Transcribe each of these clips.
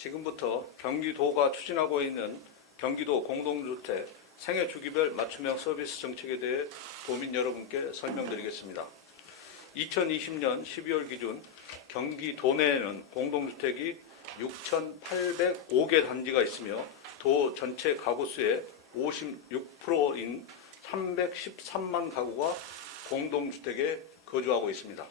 지금부터 경기도가 추진하고 있는 경기도 공동주택 생애 주기별 맞춤형 서비스 정책에 대해 도민 여러분께 설명드리겠습니다. 2020년 12월 기준 경기도 내에는 공동주택이 6,805개 단지가 있으며 도 전체 가구 수의 56%인 313만 가구가 공동주택에 거주하고 있습니다.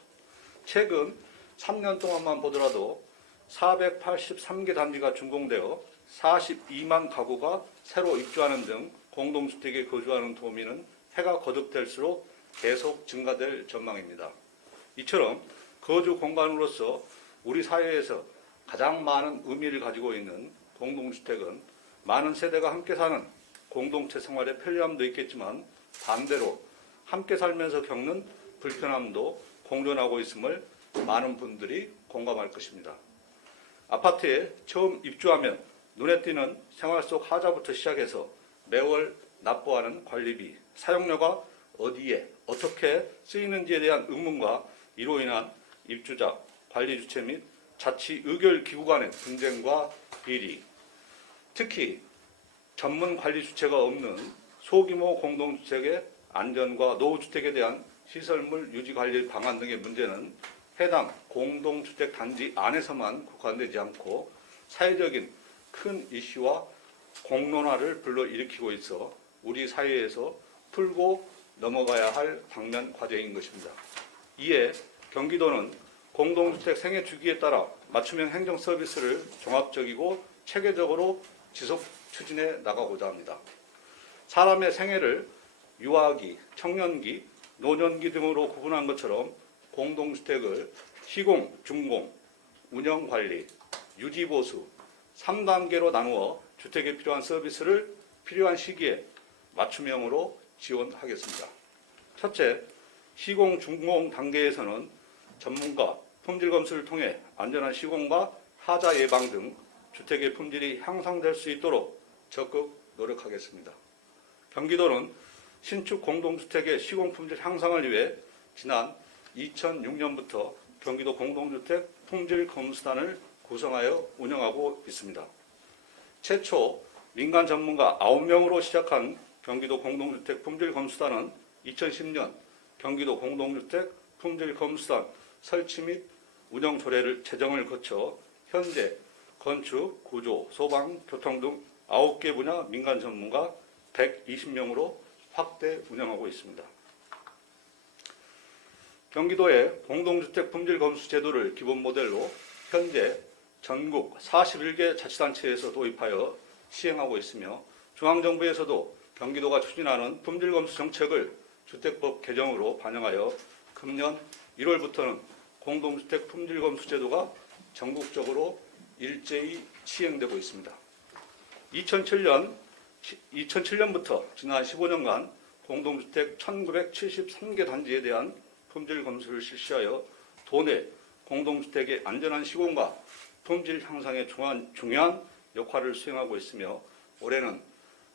최근 3년 동안만 보더라도 483개 단지가 준공되어 42만 가구가 새로 입주하는 등 공동주택에 거주하는 도민은 해가 거듭될수록 계속 증가될 전망입니다. 이처럼 거주 공간으로서 우리 사회에서 가장 많은 의미를 가지고 있는 공동주택은 많은 세대가 함께 사는 공동체 생활의 편리함도 있겠지만 반대로 함께 살면서 겪는 불편함도 공존하고 있음을 많은 분들이 공감할 것입니다. 아파트에 처음 입주하면 눈에 띄는 생활 속 하자부터 시작해서 매월 납부하는 관리비, 사용료가 어디에 어떻게 쓰이는지에 대한 의문과 이로 인한 입주자, 관리 주체 및 자치 의결 기구 간의 분쟁과 비리, 특히 전문 관리 주체가 없는 소규모 공동주택의 안전과 노후주택에 대한 시설물 유지 관리 방안 등의 문제는 해당 공동주택 단지 안에서만 국한되지 않고 사회적인 큰 이슈와 공론화를 불러일으키고 있어 우리 사회에서 풀고 넘어가야 할 당면 과제인 것입니다. 이에 경기도는 공동주택 생애 주기에 따라 맞춤형 행정 서비스를 종합적이고 체계적으로 지속 추진해 나가고자 합니다. 사람의 생애를 유아기, 청년기, 노년기 등으로 구분한 것처럼 공동주택을 시공, 준공, 운영관리, 유지보수 3단계로 나누어 주택에 필요한 서비스를 필요한 시기에 맞춤형으로 지원하겠습니다. 첫째, 시공, 준공 단계에서는 전문가, 품질 검수를 통해 안전한 시공과 하자 예방 등 주택의 품질이 향상될 수 있도록 적극 노력하겠습니다. 경기도는 신축 공동주택의 시공 품질 향상을 위해 지난 2006년부터 경기도 공동주택 품질 검수단을 구성하여 운영하고 있습니다. 최초 민간 전문가 9명으로 시작한 경기도 공동주택 품질 검수단은 2010년 경기도 공동주택 품질 검수단 설치 및 운영 조례를 제정을 거쳐 현재 건축, 구조, 소방, 교통 등 9개 분야 민간 전문가 120명으로 확대 운영하고 있습니다. 경기도의 공동주택 품질 검수 제도를 기본 모델로 현재 전국 41개 자치단체에서 도입하여 시행하고 있으며 중앙정부에서도 경기도가 추진하는 품질 검수 정책을 주택법 개정으로 반영하여 금년 1월부터는 공동주택 품질 검수 제도가 전국적으로 일제히 시행되고 있습니다. 2007년부터 지난 15년간 공동주택 1973개 단지에 대한 품질 검수를 실시하여 도내 공동주택의 안전한 시공과 품질 향상에 중요한 역할을 수행하고 있으며 올해는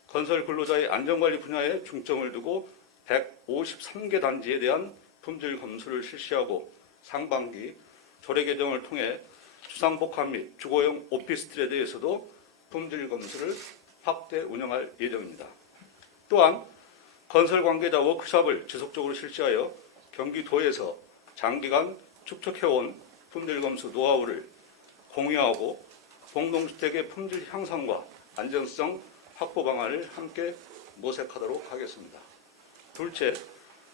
건설 근로자의 안전관리 분야에 중점을 두고 153개 단지에 대한 품질 검수를 실시하고 상반기 조례 개정을 통해 주상복합 및 주거용 오피스텔에 대해서도 품질 검수를 확대 운영할 예정입니다. 또한 건설 관계자 워크숍을 지속적으로 실시하여 경기도에서 장기간 축적해온 품질 검수 노하우를 공유하고 공동주택의 품질 향상과 안전성 확보 방안을 함께 모색하도록 하겠습니다. 둘째,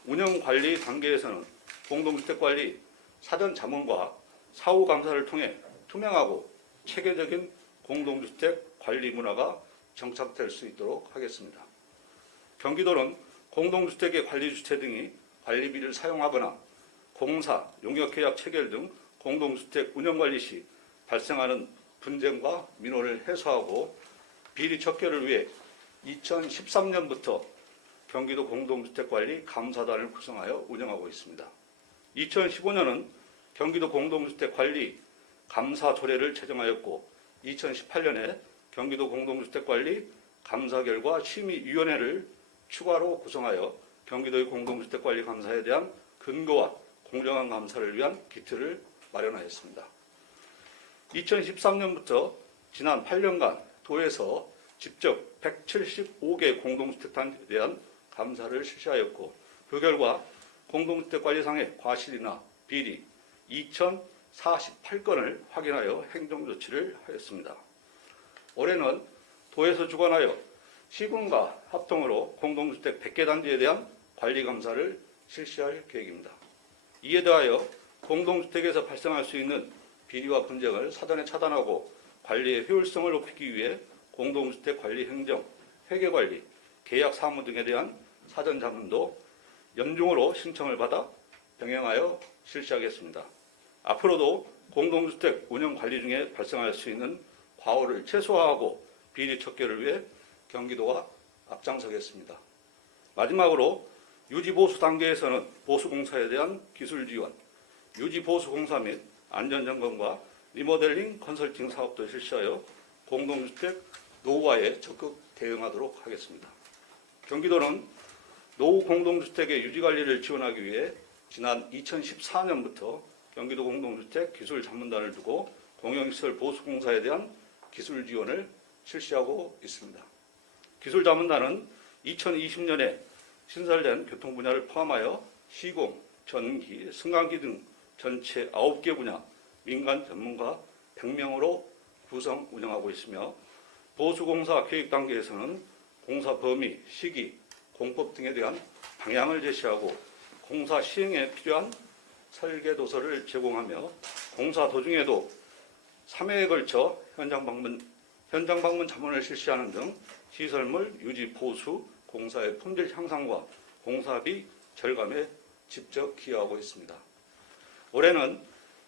운영관리 단계에서는 공동주택 관리 사전 자문과 사후 감사를 통해 투명하고 체계적인 공동주택 관리 문화가 정착될 수 있도록 하겠습니다. 경기도는 공동주택의 관리 주체 등이 관리비를 사용하거나 공사, 용역계약 체결 등 공동주택 운영관리 시 발생하는 분쟁과 민원을 해소하고 비리 척결을 위해 2013년부터 경기도 공동주택관리 감사단을 구성하여 운영하고 있습니다. 2015년은 경기도 공동주택관리 감사 조례를 제정하였고 2018년에 경기도 공동주택관리 감사 결과 심의위원회를 추가로 구성하여 경기도의 공동주택관리 감사에 대한 근거와 공정한 감사를 위한 기틀을 마련하였습니다. 2013년부터 지난 8년간 도에서 직접 175개 공동주택 단지에 대한 감사를 실시하였고 그 결과 공동주택관리상의 과실이나 비리 2,048건을 확인하여 행정조치를 하였습니다. 올해는 도에서 주관하여 시군과 합동으로 공동주택 100개 단지에 대한 관리감사를 실시할 계획입니다. 이에 대하여 공동주택에서 발생할 수 있는 비리와 분쟁을 사전에 차단하고 관리의 효율성을 높이기 위해 공동주택 관리 행정, 회계관리, 계약 사무 등에 대한 사전 자문도 연중으로 신청을 받아 병행하여 실시하겠습니다. 앞으로도 공동주택 운영 관리 중에 발생할 수 있는 과오를 최소화하고 비리 척결을 위해 경기도가 앞장서겠습니다. 마지막으로 유지보수 단계에서는 보수공사에 대한 기술 지원, 유지보수공사 및 안전점검과 리모델링 컨설팅 사업도 실시하여 공동주택 노후화에 적극 대응하도록 하겠습니다. 경기도는 노후 공동주택의 유지관리를 지원하기 위해 지난 2014년부터 경기도 공동주택 기술자문단을 두고 공영시설 보수공사에 대한 기술 지원을 실시하고 있습니다. 기술자문단은 2020년에 신설된 교통 분야를 포함하여 시공, 전기, 승강기 등 전체 9개 분야 민간 전문가 100명으로 구성 운영하고 있으며 보수공사 계획 단계에서는 공사 범위, 시기, 공법 등에 대한 방향을 제시하고 공사 시행에 필요한 설계 도서를 제공하며 공사 도중에도 3회에 걸쳐 현장 방문 자문을 실시하는 등 시설물 유지 보수, 공사의 품질 향상과 공사비 절감에 직접 기여하고 있습니다. 올해는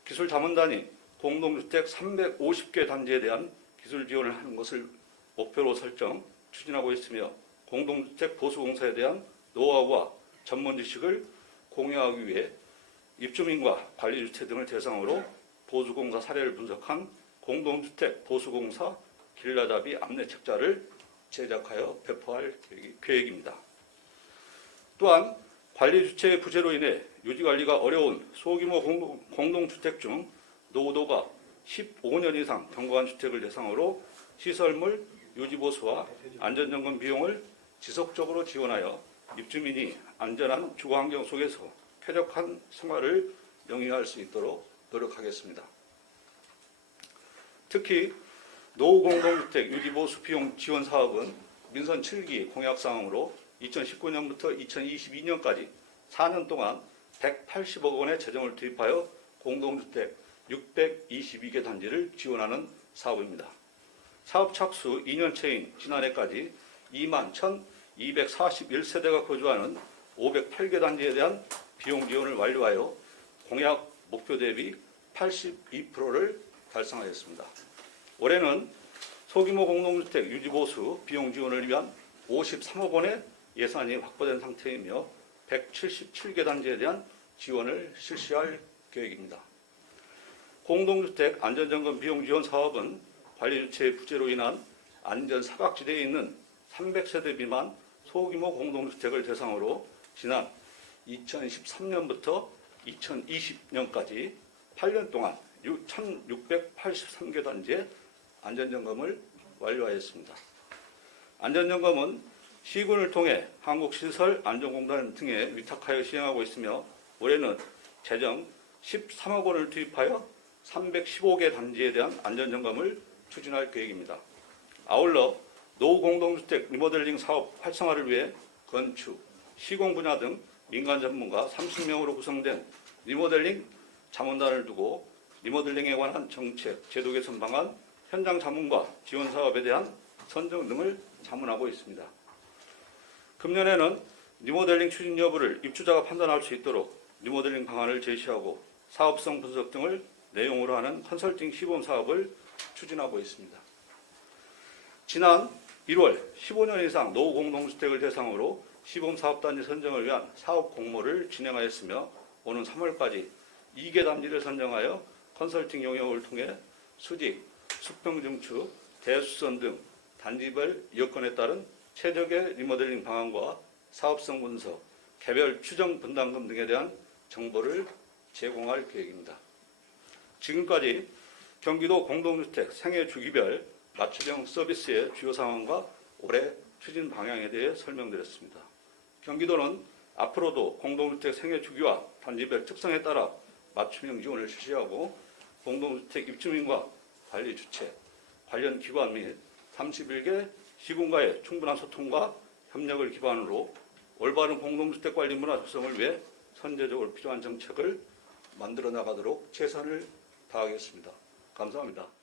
기술자문단이 공동주택 350개 단지에 대한 기술 지원을 하는 것을 목표로 설정, 추진하고 있으며 공동주택 보수공사에 대한 노하우와 전문 지식을 공유하기 위해 입주민과 관리주체 등을 대상으로 보수공사 사례를 분석한 공동주택 보수공사 길라잡이 안내책자를 제작하여 배포할 계획입니다. 또한 관리주체의 부재로 인해 유지관리가 어려운 소규모 공동주택 중 노후도가 15년 이상 경과한 주택을 대상으로 시설물 유지보수와 안전점검 비용을 지속적으로 지원하여 입주민이 안전한 주거환경 속에서 쾌적한 생활을 영위할 수 있도록 노력하겠습니다. 특히 노후 공동주택 유지보수 비용 지원 사업은 민선 7기 공약사항으로 2019년부터 2022년까지 4년 동안 180억 원의 재정을 투입하여 공동주택 622개 단지를 지원하는 사업입니다. 사업 착수 2년째인 지난해까지 2만 1,241세대가 거주하는 508개 단지에 대한 비용 지원을 완료하여 공약 목표 대비 82%를 달성하였습니다. 올해는 소규모 공동주택 유지보수 비용 지원을 위한 53억 원의 예산이 확보된 상태이며 177개 단지에 대한 지원을 실시할 계획입니다. 공동주택 안전점검 비용 지원 사업은 관리주체의 부재로 인한 안전 사각지대에 있는 300세대 미만 소규모 공동주택을 대상으로 지난 2013년부터 2020년까지 8년 동안 1,683개 단지의 안전점검을 완료하였습니다. 안전점검은 시군을 통해 한국시설안전공단 등에 위탁하여 시행하고 있으며 올해는 재정 13억 원을 투입하여 315개 단지에 대한 안전점검을 추진할 계획입니다. 아울러 노후 공동주택 리모델링 사업 활성화를 위해 건축, 시공 분야 등 민간 전문가 30명으로 구성된 리모델링 자문단을 두고 리모델링에 관한 정책, 제도 개선 방안, 현장 자문과 지원 사업에 대한 선정 등을 자문하고 있습니다. 금년에는 리모델링 추진 여부를 입주자가 판단할 수 있도록 리모델링 방안을 제시하고 사업성 분석 등을 내용으로 하는 컨설팅 시범 사업을 추진하고 있습니다. 지난 1월 15년 이상 노후 공동주택을 대상으로 시범 사업단지 선정을 위한 사업 공모를 진행하였으며 오는 3월까지 2개 단지를 선정하여 컨설팅 용역을 통해 수직, 수평 증축, 대수선 등 단지별 여건에 따른 최적의 리모델링 방안과 사업성 분석, 개별 추정 분담금 등에 대한 정보를 제공할 계획입니다. 지금까지 경기도 공동주택 생애 주기별 맞춤형 서비스의 주요 상황과 올해 추진 방향에 대해 설명드렸습니다. 경기도는 앞으로도 공동주택 생애 주기와 단지별 특성에 따라 맞춤형 지원을 실시하고 공동주택 입주민과 관리 주체, 관련 기관 및 31개 시군과의 충분한 소통과 협력을 기반으로 올바른 공동주택 관리 문화 조성을 위해 선제적으로 필요한 정책을 만들어 나가도록 최선을 다하겠습니다. 감사합니다.